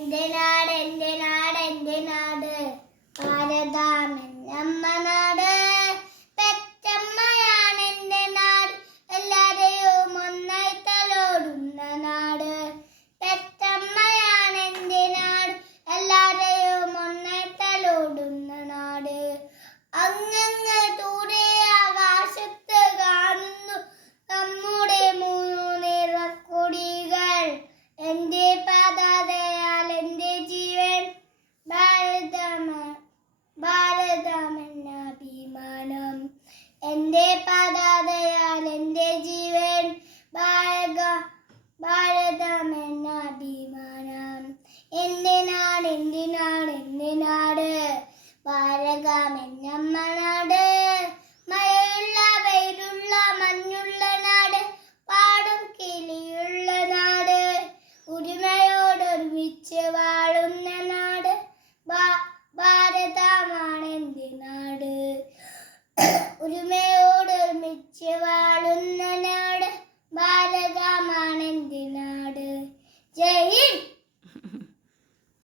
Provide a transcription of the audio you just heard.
എൻ്റെ നാട് എൻ്റെ നാട് എൻ്റെ നാട് ഭാരതാമെന്നമ്മ നാട് പെറ്റമ്മയാണ് എൻ്റെ നാട് എല്ലാരെയും ഒന്നായി തലോടുന്ന നാട് പെറ്റമ്മയാണ് എൻ്റെ നാട് എല്ലാരെയും ഒന്നായി തലോടുന്ന നാട് അങ്ങ് ദൂരെ ആകാശത്ത് കാണുന്നു നമ്മുടെ മൂന്നു നിറക്കൊടികൾ എൻ്റെ പതാകയാൽ എൻ്റെ ജീവൻ ഭാരതമെന്ന അഭിമാനം എൻ്റെ പതാകയാൽ എൻ്റെ ജീവൻ ഭാരതമെന്ന അഭിമാനം എൻ്റെ നാട് എൻ്റെ നാട് എൻ്റെ നാട് ഭാരതമെന്നമ്മ നാട് മഴയുള്ള വെയിലുള്ള മഞ്ഞുള്ള നാട് പാടും കിളിയുള്ള നാട് ഒരുമയോടൊരുമിച്ച് വാഴുന്ന നാട് ഭാരതമാണ് എൻ്റെ നാട് ഒരുമയോടൊരുമിച്ച്